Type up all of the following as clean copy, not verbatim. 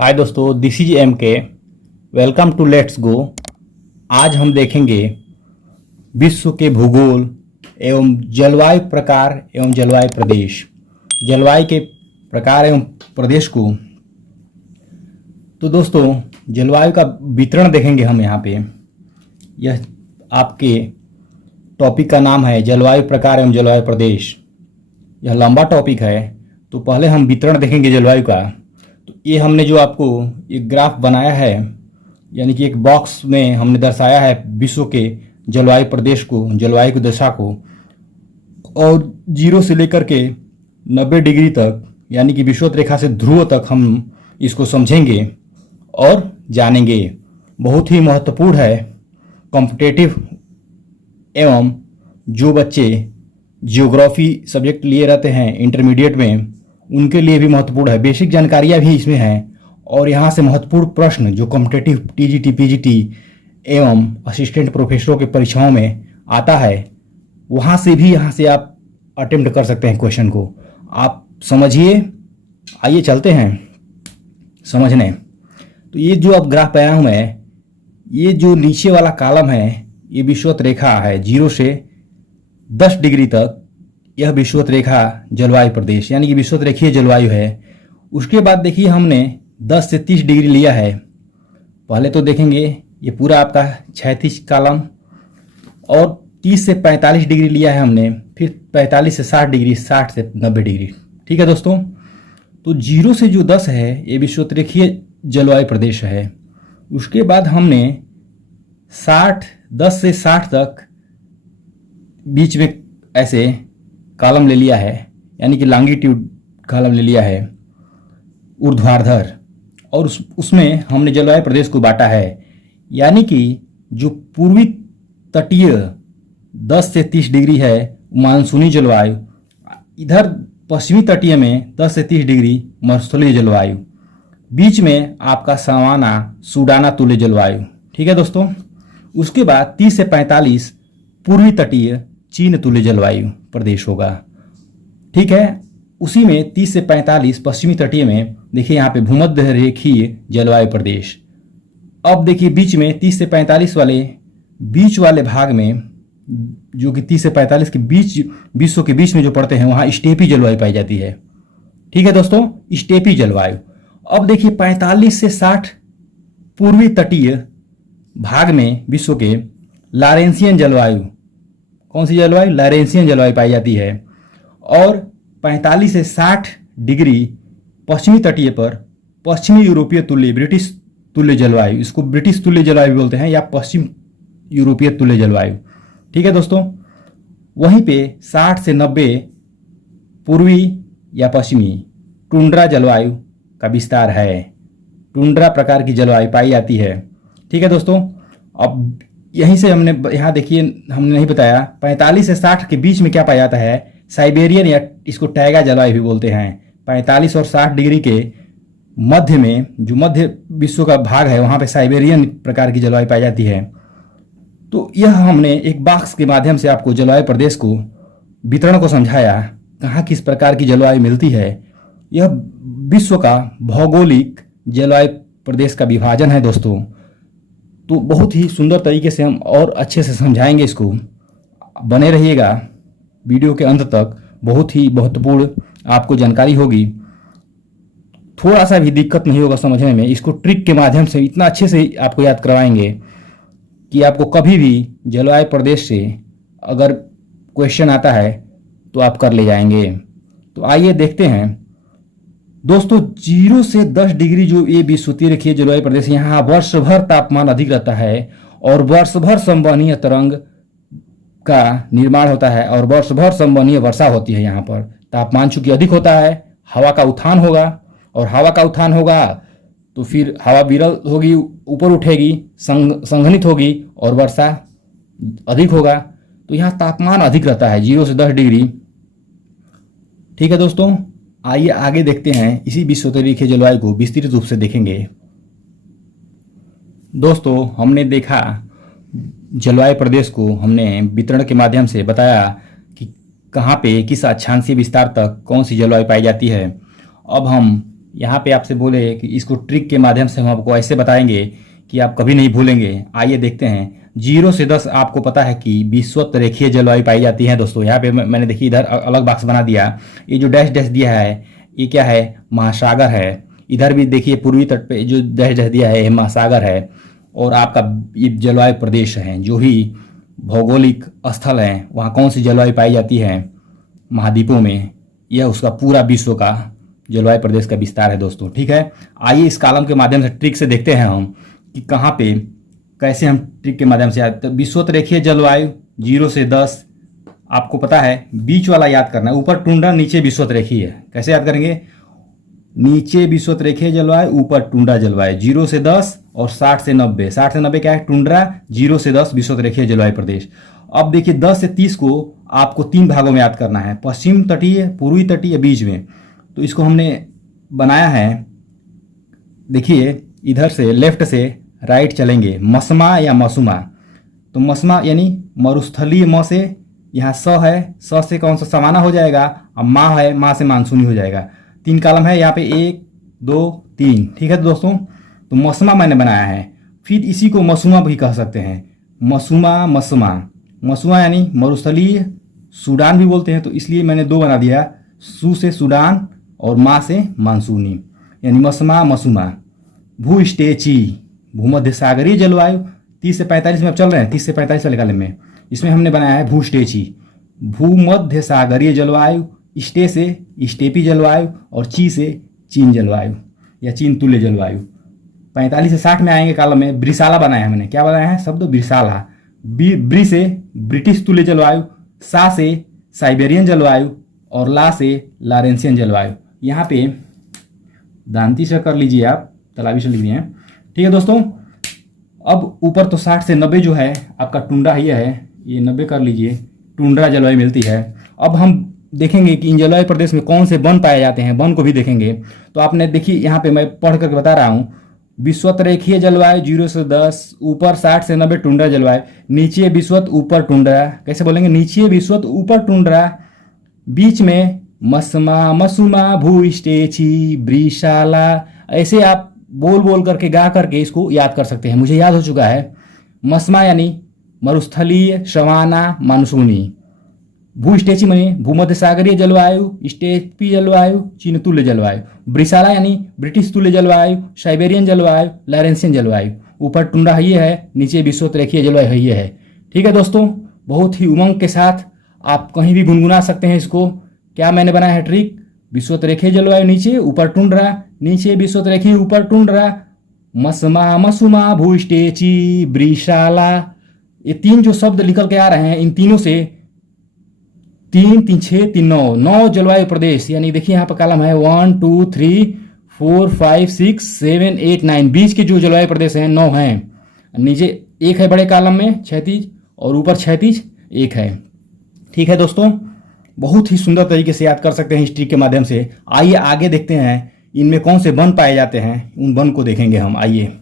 हाय दोस्तों, this is M K. Welcome to let's go. आज हम देखेंगे विश्व के भूगोल एवं जलवायु प्रकार एवं जलवायु प्रदेश। जलवायु के प्रकार एवं प्रदेश को तो दोस्तों जलवायु का वितरण देखेंगे हम यहाँ पे। यह आपके टॉपिक का नाम है जलवायु प्रकार एवं जलवायु प्रदेश। यह लंबा टॉपिक है, तो पहले हम वितरण देखेंगे जलवायु का। तो ये हमने जो आपको एक ग्राफ बनाया है, यानी कि एक बॉक्स में हमने दर्शाया है विश्व के जलवायु प्रदेश को, जलवायु की दशा को, और 0 से लेकर के 90 डिग्री तक, यानी कि विषुवत रेखा से ध्रुव तक हम इसको समझेंगे और जानेंगे। बहुत ही महत्वपूर्ण है। कॉम्पिटेटिव एवं जो बच्चे जियोग्राफी सब्जेक्ट लिए रहते हैं इंटरमीडिएट में, उनके लिए भी महत्वपूर्ण है। बेसिक जानकारियाँ भी इसमें हैं, और यहाँ से महत्वपूर्ण प्रश्न जो कॉम्पिटेटिव टीजीटी, पीजीटी एवं असिस्टेंट प्रोफेसरों के परीक्षाओं में आता है, वहाँ से भी यहाँ से आप अटेम्प्ट कर सकते हैं क्वेश्चन को। आप समझिए। आइए चलते हैं समझने। तो ये जो अब ग्राफ बनाया हूँ मैं, ये जो नीचे वाला कॉलम है ये विषुवत रेखा है 0 से 10 डिग्री तक। यह विषुवत रेखा जलवायु प्रदेश यानी कि विषुवत रेखीय जलवायु है। उसके बाद देखिए हमने 10 से 30 डिग्री लिया है। पहले तो देखेंगे ये पूरा आपका क्षैतिज कॉलम, और 30 से 45 डिग्री लिया है हमने, फिर 45 से 60 डिग्री, 60 से 90 डिग्री। ठीक है दोस्तों। तो 0 से जो 10 है ये विषुवत रेखीय जलवायु प्रदेश है। उसके बाद हमने 10 से 60 तक बीच में ऐसे कॉलम ले लिया है, यानी कि लॉन्गिट्यूड कॉलम ले लिया है ऊर्ध्वाधर, और उसमें हमने जलवायु प्रदेश को बांटा है। यानी कि जो पूर्वी तटीय 10 से 30 डिग्री है मानसूनी जलवायु, इधर पश्चिमी तटीय में 10 से 30 डिग्री मरुस्थलीय जलवायु, बीच में आपका सवाना सूडाना तुल्य जलवायु। ठीक है दोस्तों। उसके बाद 30 से 45 पूर्वी तटीय चीन तुल्य जलवायु प्रदेश होगा। ठीक है। उसी में 30 से 45 पश्चिमी तटीय में देखिए यहाँ पे भूमध्य रेखीय जलवायु प्रदेश। अब देखिए बीच में 30 से 45 वाले बीच वाले भाग में, जो कि 30 से 45 के बीच विश्व के बीच में जो पड़ते हैं, वहाँ स्टेपी जलवायु पाई जाती है। ठीक है दोस्तों, स्टेपी जलवायु। अब देखिए 45 से 60 पूर्वी तटीय भाग में विश्व के लॉरेंशियन जलवायु, कौन सी जलवायु? लॉरेंशियन जलवायु पाई जाती है। और 45 से 60 डिग्री पश्चिमी तटीय पर पश्चिमी यूरोपीय तुल्य, ब्रिटिश तुल्य जलवायु, इसको ब्रिटिश तुल्य जलवायु बोलते हैं, या पश्चिम यूरोपीय तुल्य जलवायु। ठीक है दोस्तों। वहीं पे 60 से 90 पूर्वी या पश्चिमी टुंड्रा जलवायु का विस्तार है। टुंड्रा प्रकार की जलवायु पाई जाती है। ठीक है दोस्तों। अब यहीं से हमने यहाँ देखिए, हमने नहीं बताया 45 से 60 के बीच में क्या पाया जाता है? साइबेरियन, या इसको टैगा जलवायु भी बोलते हैं। 45 और 60 डिग्री के मध्य में जो मध्य विश्व का भाग है, वहाँ पे साइबेरियन प्रकार की जलवायु पाई जाती है। तो यह हमने एक बॉक्स के माध्यम से आपको जलवायु प्रदेश को, वितरण को समझाया, कहाँ किस प्रकार की जलवायु मिलती है। यह विश्व का भौगोलिक जलवायु प्रदेश का विभाजन है दोस्तों। तो बहुत ही सुंदर तरीके से हम और अच्छे से समझाएंगे इसको। बने रहिएगा वीडियो के अंत तक। बहुत ही महत्वपूर्ण आपको जानकारी होगी। थोड़ा सा भी दिक्कत नहीं होगा समझने में। इसको ट्रिक के माध्यम से इतना अच्छे से आपको याद करवाएंगे कि आपको कभी भी जलवायु प्रदेश से अगर क्वेश्चन आता है तो आप कर ले जाएंगे। तो आइए देखते हैं दोस्तों। 0 से 10 डिग्री जो ये विषुवतीय रेखीय जलवायु प्रदेश, यहाँ वर्ष भर तापमान अधिक रहता है, और वर्ष भर संवहनीय तरंग का निर्माण होता है, और वर्ष भर संवहनीय वर्षा होती है। यहाँ पर तापमान चूंकि अधिक होता है, हवा का उत्थान होगा, और हवा का उत्थान होगा तो फिर हवा विरल होगी, ऊपर उठेगी, संघनित होगी, और वर्षा अधिक होगा। तो यहाँ तापमान अधिक रहता है 0 से 10 डिग्री। ठीक है दोस्तों। आइए आगे देखते हैं। इसी विषुवतीय रेखीय जलवायु को विस्तृत रूप से देखेंगे। दोस्तों हमने देखा जलवायु प्रदेश को, हमने वितरण के माध्यम से बताया कि कहाँ पे किस अक्षांशीय विस्तार तक कौन सी जलवायु पाई जाती है। अब हम यहाँ पे आपसे बोले कि इसको ट्रिक के माध्यम से हम आपको ऐसे बताएंगे कि आप कभी नहीं भूलेंगे। आइए देखते हैं। 0 से 10 आपको पता है कि विषुवत रेखीय जलवायु पाई जाती है दोस्तों। यहाँ पे मैंने देखिए इधर अलग बॉक्स बना दिया। ये जो डैश डैश दिया है ये क्या है, महासागर है। इधर भी देखिए पूर्वी तट पे जो डैश डैश दिया है ये महासागर है। और आपका ये जलवायु प्रदेश है, जो भी भौगोलिक स्थल है वहाँ कौन सी जलवायु पाई जाती है महाद्वीपों में, यह उसका पूरा विश्व का जलवायु प्रदेश का विस्तार है दोस्तों। ठीक है, आइए इस कॉलम के माध्यम से ट्रिक से देखते हैं हम कि कहाँ पे कैसे हम ट्रिक के माध्यम से तो विषुवत रेखीय जलवायु 0 से 10 आपको पता है बीच वाला याद करना है। ऊपर टुंड्रा नीचे विषुवत रेखीय है। कैसे याद करेंगे, नीचे विषुवत रेखीय जलवायु ऊपर टुंड्रा जलवायु। 0 से 10 और 60 से 90। 60 से 90 क्या है, टुंड्रा। 0 से 10 विषुवत रेखीय जलवायु प्रदेश। अब देखिए 10 से 30 को आपको 3 भागों में याद करना है, पश्चिम तटीय, पूर्वी तटीय, बीच में। तो इसको हमने बनाया है, देखिए इधर से लेफ्ट से राइट चलेंगे, मसमा या मसुमा। तो मसमा यानी मरुस्थलीय म से यहाँ स है, स से कौन सा समाना हो जाएगा, अब माँ है, माँ से मानसूनी हो जाएगा। 3 कॉलम है यहाँ पे, 1 2 3। ठीक है दोस्तों, तो मसमा मैंने बनाया है। फिर इसी को मसुमा भी कह सकते हैं, मसुमा मसमा। मसुमा यानी मरुस्थलीय, सूडान भी बोलते हैं, तो इसलिए मैंने 2 बना दिया, सू से सूडान और माँ से मानसूनी, यानी मसमा मसुमा। भू स्टेची भूमध्य सागरीय जलवायु। 30 से 45 में अब चल रहे हैं, 30 से 45 वाले कॉलम में इसमें हमने बनाया है भू स्टेची, भूमध्य सागरीय जलवायु। स्टे से स्टेपी जलवायु और ची से चीन जलवायु या चीन तुल्य जलवायु। 45 से 60 में आएंगे कॉलम में ब्रिसाला बनाया है मैंने। क्या बनाया है शब्द, ब्रिसाला। ब्री से ब्रिटिश तुल्य जलवायु, सा से साइबेरियन जलवायु और ला से लॉरेंसियन जलवायु। यहाँ पे दांती से कर लीजिए आप, तलावी से लिख दिए हैं। ठीक है दोस्तों, अब ऊपर तो 60 से 90 जो है आपका टुंड्रा ही है, ये 90 कर लीजिए, टुंड्रा जलवायु मिलती है। अब हम देखेंगे कि इन जलवायु प्रदेश में कौन से वन पाए जाते हैं, वन को भी देखेंगे। तो आपने देखिए यहाँ पे मैं पढ़ करके बता रहा हूँ, विषुवत रेखीय जलवायु 0 से 10, ऊपर 60 से 90 टुंड्रा जलवायु, नीचे विषुवत ऊपर टुंड्रा। कैसे बोलेंगे, नीचे विषुवत ऊपर टुंड्रा, बीच में मसमा मसुमा भू स्टेची ब्रिशाला। ऐसे आप बोल बोल करके गा करके इसको याद कर सकते हैं। मुझे याद हो चुका है। मसमा यानी मरुस्थलीय, सवाना, मानसूनी। भू स्टेची मानी भूमध्य सागरीय जलवायु, स्टेपी जलवायु, चीन तुल्य जलवायु। ब्रिसाला यानी ब्रिटिश तुल्य जलवायु, साइबेरियन जलवायु, लॉरेंसियन जलवायु। ऊपर टुंड्रा ये है, नीचे विषुवत रेखीय जलवायु ये है। ठीक है दोस्तों, बहुत ही उमंग के साथ आप कहीं भी गुनगुना सकते हैं इसको। क्या मैंने बनाया है ट्रिक, विषुवत रेखीय जलवायु नीचे ऊपर टुंड्रा, नीचे विषुवत रेखीय ऊपर टुंड्रा, मसमा मसुमा भू स्टेची ब्रिशाला। ये 3 जो शब्द निकल के आ रहे हैं, इन तीनों से 3 3 6 3 9 जलवायु प्रदेश। यानी देखिए यहाँ पर कॉलम है 1 2 3 4 5 6 7 8 9। बीच के जो जलवायु प्रदेश हैं 9 हैं। नीचे एक है बड़े कॉलम में क्षैतिज और ऊपर क्षैतिज एक है। ठीक है दोस्तों, बहुत ही सुंदर तरीके से याद कर सकते हैं हिस्ट्री के माध्यम से। आइए आगे देखते हैं इनमें कौन से वन पाए जाते हैं, उन वन को देखेंगे हम। आइए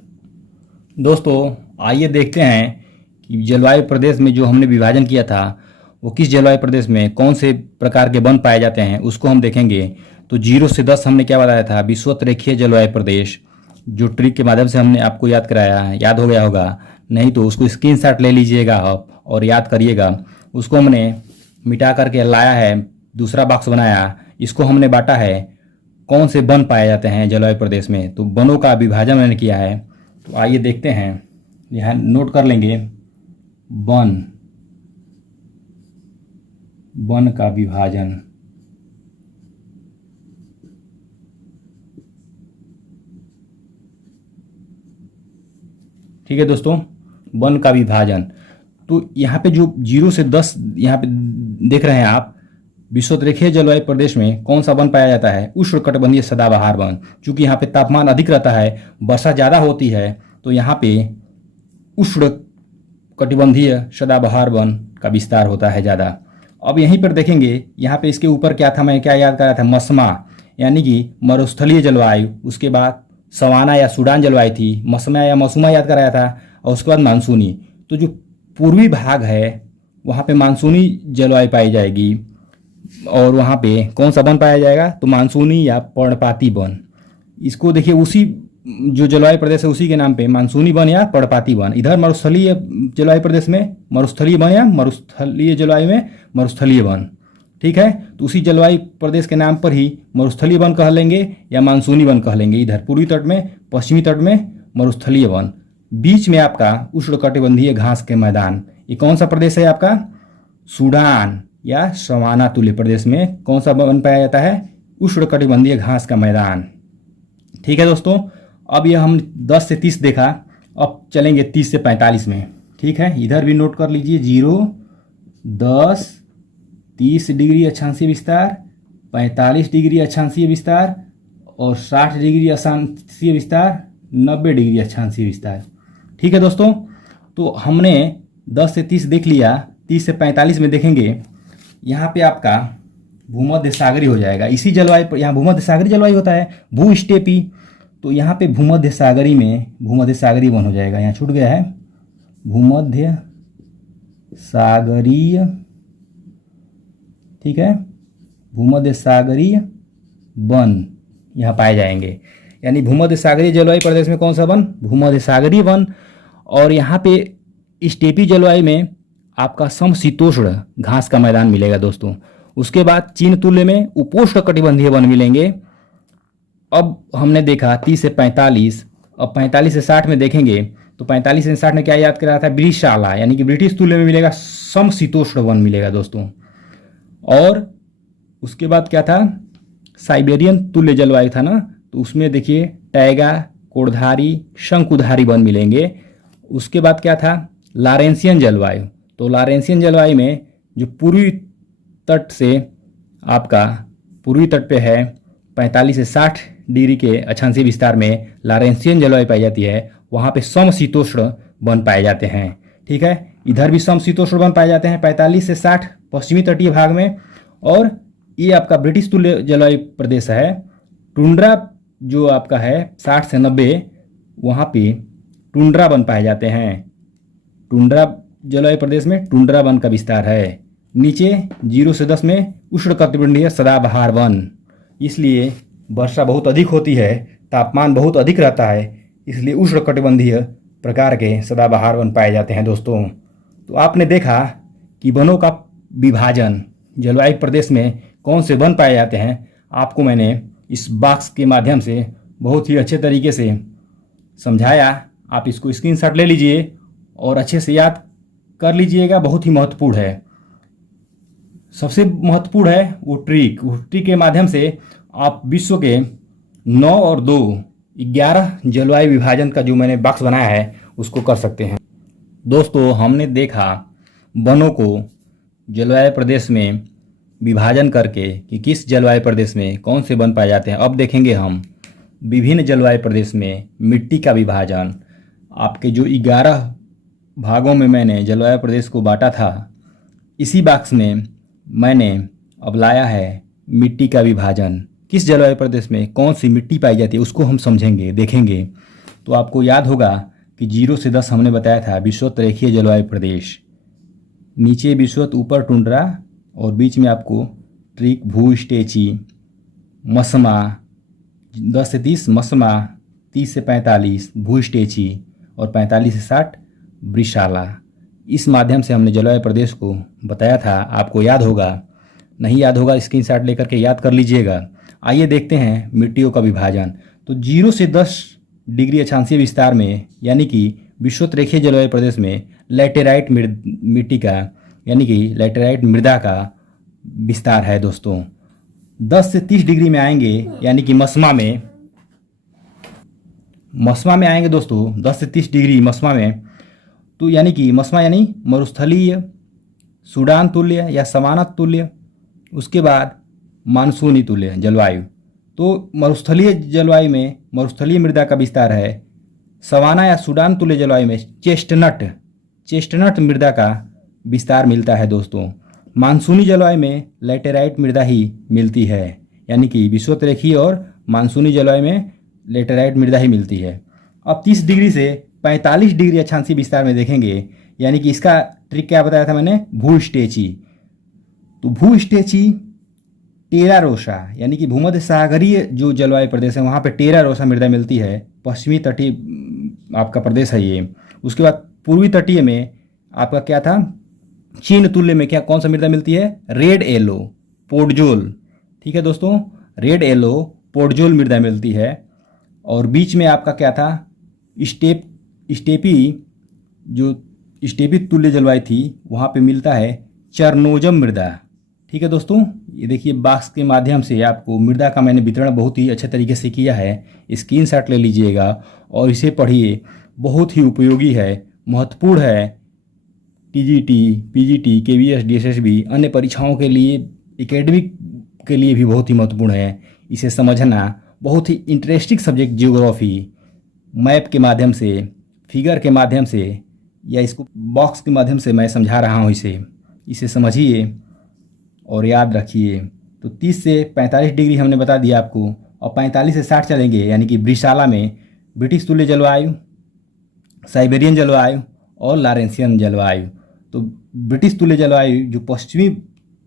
दोस्तों, आइए देखते हैं कि जलवायु प्रदेश में जो हमने विभाजन किया था वो किस जलवायु प्रदेश में कौन से प्रकार के वन पाए जाते हैं, उसको हम देखेंगे। तो 0 से 10 हमने क्या बताया था, विषुवत रेखीय जलवायु प्रदेश, जो ट्रिक के माध्यम से हमने आपको याद कराया, याद हो गया होगा। नहीं तो उसको स्क्रीनशॉट ले लीजिएगा आप और याद करिएगा। उसको हमने मिटा करके लाया है, दूसरा बॉक्स बनाया, इसको हमने बांटा है कौन से वन पाए जाते हैं जलवायु प्रदेश में। तो वनों का विभाजन मैंने किया है। तो आइए देखते हैं, यहाँ नोट कर लेंगे, वन का विभाजन। ठीक है दोस्तों, वन का विभाजन। तो यहाँ पे जो 0 से 10 यहाँ पे देख रहे हैं आप, विषुवत रेखीय जलवायु प्रदेश में कौन सा वन पाया जाता है, उष्णकटिबंधीय सदाबहार वन। चूंकि यहाँ पे तापमान अधिक रहता है, वर्षा ज़्यादा होती है, तो यहाँ पे उष्णकटिबंधीय सदाबहार वन का विस्तार होता है ज़्यादा। अब यहीं पर देखेंगे, यहाँ पे इसके ऊपर क्या था, मैं क्या याद कराया था, मसमा यानी कि मरुस्थलीय जलवायु। उसके बाद सवाना या सूडान जलवायु थी, मसमा या मसुमा याद कराया था, और उसके बाद मानसूनी। तो जो पूर्वी भाग है वहाँ पे मानसूनी जलवायु पाई जाएगी, और वहाँ पे कौन सा वन पाया जाएगा, तो मानसूनी या पर्णपाती वन। इसको देखिए, उसी जो जलवायु प्रदेश है उसी के नाम पे मानसूनी वन या पर्णपाती वन। इधर मरुस्थलीय जलवायु प्रदेश में मरुस्थलीय वन या मरुस्थलीय जलवायु में मरुस्थलीय वन। ठीक है, तो उसी जलवायु प्रदेश के नाम पर ही मरुस्थलीय वन कह लेंगे या मानसूनी वन कह लेंगे। इधर पूर्वी तट में, पश्चिमी तट में मरुस्थलीय वन, बीच में आपका उष्णकटिबंधीय घास के मैदान। ये कौन सा प्रदेश है आपका? सूडान या सवाना तुल्य प्रदेश में कौन सा वन पाया जाता है? उष्णकटिबंधीय घास का मैदान। ठीक है दोस्तों, अब यह हम 10 से 30 देखा, अब चलेंगे 30 से 45 में। ठीक है, इधर भी नोट कर लीजिए, 0, 10, 30 डिग्री अक्षांशीय विस्तार, 45 डिग्री अक्षांशीय विस्तार और 60 डिग्री अक्षांशीय विस्तार, 90 डिग्री अक्षांशीय विस्तार। ठीक है दोस्तों, तो हमने 10 से 30 देख लिया। 30 से 45 में देखेंगे, यहाँ पे आपका भूमध्य सागरीय हो जाएगा। इसी जलवायु पर, यहाँ भूमध्य सागरीय जलवायु होता है, भू स्टेपी, तो यहाँ पे भूमध्य सागरीय में भूमध्य सागरीय वन हो जाएगा। यहाँ छूट गया है, भूमध्य सागरीय। ठीक है, भूमध्य सागरीय वन यहाँ पाए जाएंगे। यानी भूमध्य सागरीय जलवायु प्रदेश में कौन सा वन? भूमध्य सागरीय वन। और यहाँ पे स्टेपी जलवायु में आपका समशीतोष्ण घास का मैदान मिलेगा दोस्तों। उसके बाद चीन तुल्य में उपोष्ण कटिबंधीय वन मिलेंगे। अब हमने देखा 30 से 45, अब 45 से 60 में देखेंगे तो 45 से 60 में क्या याद कर रहा था? ब्रिशाला, यानी कि ब्रिटिश तुल्य में मिलेगा समशीतोष्ण वन मिलेगा दोस्तों। और उसके बाद क्या था? साइबेरियन तुल्य जलवायु था ना, तो उसमें देखिए टैगा, कोड़धारी, शंकुधारी वन मिलेंगे। उसके बाद क्या था? लॉरेंसियन जलवायु। तो लॉरेंसियन जलवायु में जो पूर्वी तट से आपका पूर्वी तट पे है 45 से 60 डिग्री के अक्षांशीय विस्तार में लॉरेंसियन जलवायु पाई जाती है, वहाँ पे समशीतोष्ण वन पाए जाते हैं। ठीक है, इधर भी समशीतोष्ण वन पाए जाते हैं 45 से 60 पश्चिमी तटीय भाग में। और ये आपका ब्रिटिश तुल्य जलवायु प्रदेश है। टुंड्रा जो आपका है 60 से 90, वहाँ पे टुंड्रा वन पाए जाते हैं। टुंड्रा जलवायु प्रदेश में टुंड्रा वन का विस्तार है। नीचे 0 से 10 में उष्णकटिबंधीय सदाबहार वन। इसलिए वर्षा बहुत अधिक होती है, तापमान बहुत अधिक रहता है, इसलिए उष्णकटिबंधीय प्रकार के सदाबहार वन पाए जाते हैं दोस्तों। तो आपने देखा कि वनों का विभाजन, जलवायु प्रदेश में कौन से वन पाए जाते हैं, आपको मैंने इस बॉक्स के माध्यम से बहुत ही अच्छे तरीके से समझाया। आप इसको स्क्रीनशॉट ले लीजिए और अच्छे से याद कर लीजिएगा, बहुत ही महत्वपूर्ण है। सबसे महत्वपूर्ण है वो ट्रिक के माध्यम से आप विश्व के 9 और 2 11 जलवायु विभाजन का जो मैंने बॉक्स बनाया है उसको कर सकते हैं। दोस्तों, हमने देखा वनों को जलवायु प्रदेश में विभाजन करके कि किस जलवायु प्रदेश में कौन से वन पाए जाते हैं। अब देखेंगे हम विभिन्न जलवायु प्रदेश में मिट्टी का विभाजन। आपके जो 11 भागों में मैंने जलवायु प्रदेश को बांटा था, इसी बॉक्स में मैंने अब लाया है मिट्टी का विभाजन। किस जलवायु प्रदेश में कौन सी मिट्टी पाई जाती है उसको हम समझेंगे, देखेंगे। तो आपको याद होगा कि 0 से 10 हमने बताया था विषुवत रेखीय जलवायु प्रदेश, नीचे विषुवत, ऊपर टुंड्रा और बीच में आपको ट्रिक, भू स्टेची, मसमा। 10 से 30 मसमा, 30 से 45 भू स्टेची और 45 से 60 ब्रिशाला। इस माध्यम से हमने जलवायु प्रदेश को बताया था। आपको याद होगा, नहीं याद होगा स्क्रीनशॉट लेकर के याद कर लीजिएगा। आइए देखते हैं मिट्टियों का विभाजन। तो 0 से 10 डिग्री अक्षांशीय विस्तार में, यानी कि विषुवत रेखीय जलवायु प्रदेश में लैटेराइट मिट्टी का, यानी कि लैटेराइट मृदा का विस्तार है दोस्तों। 10 से 30 डिग्री में आएंगे, यानी कि मसमा में आएंगे दोस्तों। 10 से 30 डिग्री मसमा में, तो यानी कि मसमा यानी मरुस्थलीय, सूडान तुल्य या समाना तुल्य। उसके बाद मानसूनी तुल्य जलवायु। तो मरुस्थलीय जलवायु में मरुस्थलीय मृदा का विस्तार है। सवाना या सूडान तुल्य जलवायु में चेस्टनट मृदा का विस्तार मिलता है दोस्तों। मानसूनी जलवायु में लैटेराइट मृदा ही मिलती है, यानी कि विषुवत रेखीय और मानसूनी जलवायु में लैटेराइट मृदा ही मिलती है। अब 30 डिग्री से 45 डिग्री अक्षांशीय विस्तार में देखेंगे, यानी कि इसका ट्रिक क्या बताया था मैंने? भू स्टेची। तो भू स्टेची टेरा रोसा यानी कि भूमध्य सागरीय जो जलवायु प्रदेश है वहाँ पे टेरा रोसा मृदा मिलती है। पश्चिमी तटीय आपका प्रदेश है ये। उसके बाद पूर्वी तटीय में आपका क्या था, चीन तुल्य में क्या कौन सा मृदा मिलती है, रेड येलो पोडजोल। ठीक है दोस्तों, रेड येलो पोडजोल मृदा मिलती है। और बीच में आपका क्या था, स्टेपी जो स्टेपी तुल्य जलवायु थी वहाँ पे मिलता है चरनोजम मृदा। ठीक है दोस्तों, ये देखिए बॉक्स के माध्यम से आपको मृदा का मैंने वितरण बहुत ही अच्छे तरीके से किया है। स्क्रीनशॉट ले लीजिएगा और इसे पढ़िए, बहुत ही उपयोगी है, महत्वपूर्ण है। टीजीटी, पीजीटी, केवीएस, डीएसएसबी अन्य परीक्षाओं के लिए, एकेडमिक के लिए भी बहुत ही महत्वपूर्ण है। इसे समझना बहुत ही इंटरेस्टिंग सब्जेक्ट ज्योग्राफी, मैप के माध्यम से, फिगर के माध्यम से या इसको बॉक्स के माध्यम से मैं समझा रहा हूँ। इसे समझिए और याद रखिए। तो 30 से 45 डिग्री हमने बता दिया आपको, और 45 से 60 चलेंगे, यानी कि ब्रिसाला में ब्रिटिश तुल्य जलवायु, साइबेरियन जलवायु और लॉरेंसियन जलवायु। तो ब्रिटिश तुल्य जलवायु जो पश्चिमी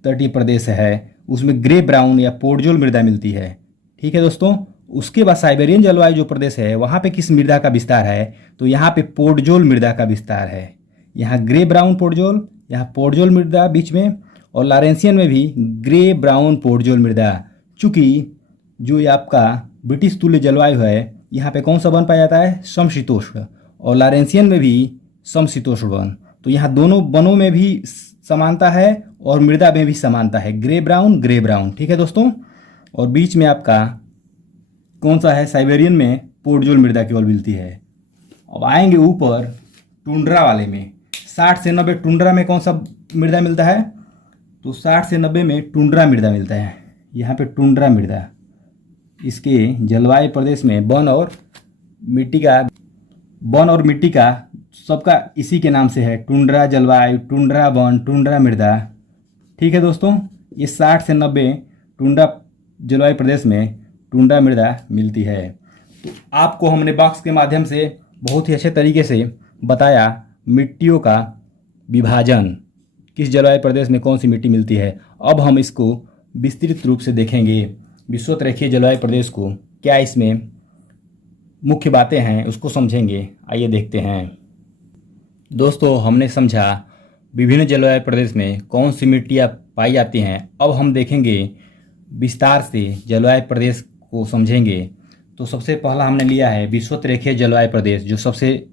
तटीय प्रदेश है उसमें ग्रे ब्राउन या पोडजोल मृदा मिलती है। ठीक है दोस्तों, उसके बाद साइबेरियन जलवायु जो प्रदेश है वहाँ पे किस मृदा का विस्तार है, तो यहाँ पे पोडजोल मृदा का विस्तार है। यहाँ ग्रे ब्राउन पोडजोल, यहाँ पोडजोल मृदा बीच में, और लॉरेंसियन में भी ग्रे ब्राउन पोडजोल मृदा। चूँकि जो ये आपका ब्रिटिश तुल्य जलवायु है यहाँ पे कौन सा वन पाया जाता है, समशीतोष्ण, और लॉरेंसियन में भी समशीतोष्ण वन। तो यहाँ दोनों वनों में भी समानता है और मृदा में भी समानता है, ग्रे ब्राउन। ठीक है दोस्तों, और बीच में आपका कौन सा है, साइबेरियन में पोडजोल मृदा केवल मिलती है। अब आएंगे ऊपर टुंड्रा वाले में, 60 से 90 टुंड्रा में कौन सा मृदा मिलता है, तो 60 से 90 में टुंड्रा मृदा मिलता है। यहाँ पे टुंड्रा मृदा, इसके जलवायु प्रदेश में वन और मिट्टी का सबका इसी के नाम से है, टुंड्रा जलवायु, टुंड्रा वन, टुंड्रा मृदा। ठीक है दोस्तों, ये 60 से 90 टुंड्रा जलवायु प्रदेश में टुंड्रा मृदा मिलती है। तो आपको हमने बॉक्स के माध्यम से बहुत ही अच्छे तरीके से बताया मिट्टियों का विभाजन, किस जलवायु प्रदेश में कौन सी मिट्टी मिलती है। अब हम इसको विस्तृत रूप से देखेंगे, विषुवत-रेखीय जलवायु प्रदेश को, क्या इसमें मुख्य बातें हैं उसको समझेंगे। आइए देखते हैं दोस्तों, हमने समझा विभिन्न जलवायु प्रदेश में कौन सी मिट्टियाँ पाई जाती हैं। अब हम देखेंगे विस्तार से जलवायु प्रदेश को समझेंगे। तो सबसे पहला हमने लिया है विषुवत-रेखीय जलवायु प्रदेश, जो सबसे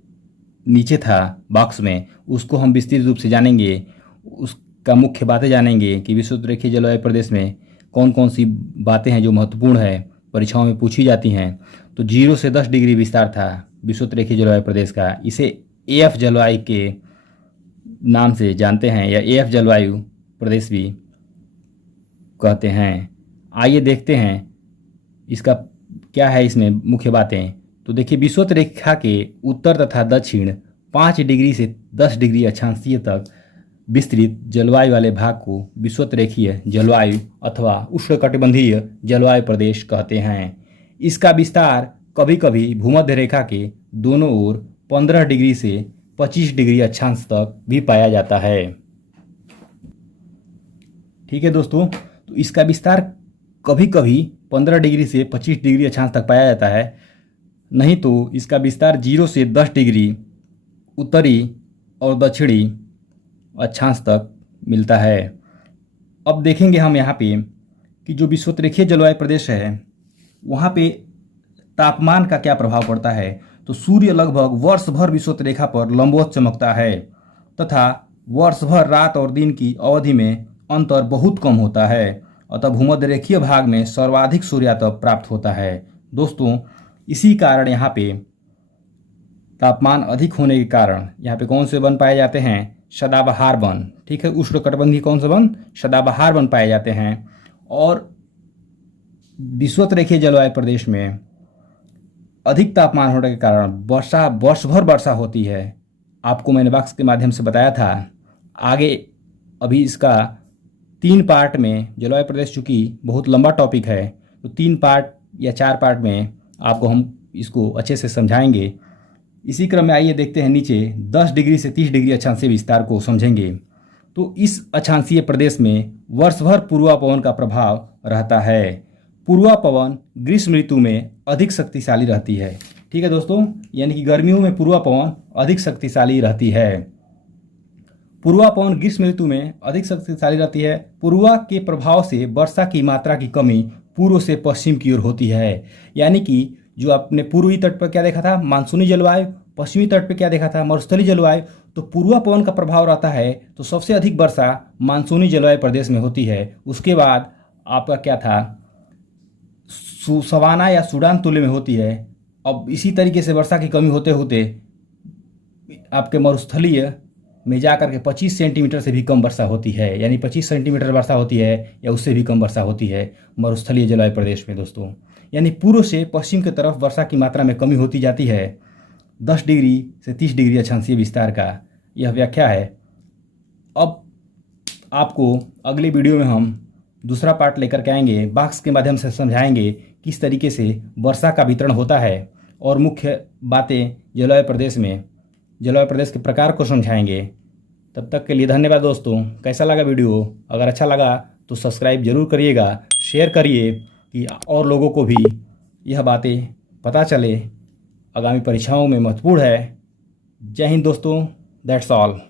नीचे था बॉक्स में, उसको हम विस्तृत रूप से जानेंगे, उसका मुख्य बातें जानेंगे कि विषुवत-रेखीय जलवायु प्रदेश में कौन कौन सी बातें हैं जो महत्वपूर्ण है, परीक्षाओं में पूछी जाती हैं। तो 0 से 10 डिग्री विस्तार था विषुवत-रेखीय जलवायु प्रदेश का। इसे एएफ जलवायु के नाम से जानते हैं, या एएफ जलवायु प्रदेश भी कहते हैं। आइए देखते हैं इसका क्या है, इसमें मुख्य बातें। तो देखिए, विषुवत रेखा के उत्तर तथा दक्षिण 5 डिग्री से 10 डिग्री अक्षांशीय तक विस्तृत जलवायु वाले भाग को विषुवत-रेखीय जलवायु अथवा उष्णकटिबंधीय जलवायु प्रदेश कहते हैं। इसका विस्तार कभी कभी भूमध्य रेखा के दोनों ओर 15 डिग्री से 25 डिग्री अक्षांश तक भी पाया जाता है। ठीक है दोस्तों, तो इसका विस्तार कभी कभी 15 डिग्री से 25 डिग्री अक्षांश तक पाया जाता है, नहीं तो इसका विस्तार 0 से 10 डिग्री उत्तरी और दक्षिणी अक्षांश तक मिलता है। अब देखेंगे हम यहाँ पे कि जो विषुवत-रेखीय जलवायु प्रदेश है वहाँ पे तापमान का क्या प्रभाव पड़ता है। तो सूर्य लगभग वर्ष भर विषुवत रेखा पर लंबवत चमकता है तथा वर्ष भर रात और दिन की अवधि में अंतर बहुत कम होता है, अतः भूमध्य रेखीय भाग में सर्वाधिक सूर्यातप प्राप्त होता है। दोस्तों, इसी कारण यहाँ पे तापमान अधिक होने के कारण यहाँ पे कौन से वन पाए जाते हैं, सदाबहार वन। ठीक है, उष्णकटिबंधीय कौन से वन, सदाबहार वन पाए जाते हैं। और विषुवत-रेखीय जलवायु प्रदेश में अधिक तापमान होने के कारण वर्ष भर वर्षा होती है। आपको मैंने बॉक्स के माध्यम से बताया था। आगे अभी इसका 3 पार्ट में जलवायु प्रदेश, चूँकि बहुत लंबा टॉपिक है, तो 3 पार्ट या 4 पार्ट में आपको हम इसको अच्छे से समझाएंगे। इसी क्रम में आइए देखते हैं नीचे 10 डिग्री से 30 डिग्री अक्षांशीय विस्तार को समझेंगे। तो इस अक्षांशीय प्रदेश में वर्ष भर पूर्वा पवन का प्रभाव रहता है। पूर्वा पवन ग्रीष्म ऋतु में अधिक शक्तिशाली रहती है। ठीक है दोस्तों, यानी कि गर्मियों में पूर्वा पवन अधिक शक्तिशाली रहती है। पूर्वा पवन ग्रीष्म ऋतु में अधिक शक्तिशाली रहती है। पूर्वा के प्रभाव से वर्षा की मात्रा की कमी पूर्व से पश्चिम की ओर होती है। यानी कि जो आपने पूर्वी तट पर क्या देखा था, मानसूनी जलवायु, पश्चिमी तट पर क्या देखा था, मरुस्थलीय जलवायु। तो पूर्वा पवन का प्रभाव रहता है तो सबसे अधिक वर्षा मानसूनी जलवायु प्रदेश में होती है। उसके बाद आपका क्या था, सवाना या सूडान तुल्य में होती है। अब इसी तरीके से वर्षा की कमी होते होते आपके मरुस्थलीय में जाकर के 25 सेंटीमीटर से भी कम वर्षा होती है। यानी 25 सेंटीमीटर वर्षा होती है या उससे भी कम वर्षा होती है मरुस्थलीय जलवायु प्रदेश में दोस्तों। यानी पूर्व से पश्चिम की तरफ वर्षा की मात्रा में कमी होती जाती है। 10 डिग्री से 30 डिग्री अक्षांशीय विस्तार का यह व्याख्या है। अब आपको अगले वीडियो में हम दूसरा पार्ट लेकर के आएंगे, बॉक्स के माध्यम से समझाएंगे किस तरीके से वर्षा का वितरण होता है और मुख्य बातें जलवायु प्रदेश के प्रकार को समझाएंगे। तब तक के लिए धन्यवाद दोस्तों। कैसा लगा वीडियो? अगर अच्छा लगा तो सब्सक्राइब जरूर करिएगा, शेयर करिए कि और लोगों को भी यह बातें पता चले, आगामी परीक्षाओं में महत्वपूर्ण है। जय हिंद दोस्तों, दैट्स ऑल।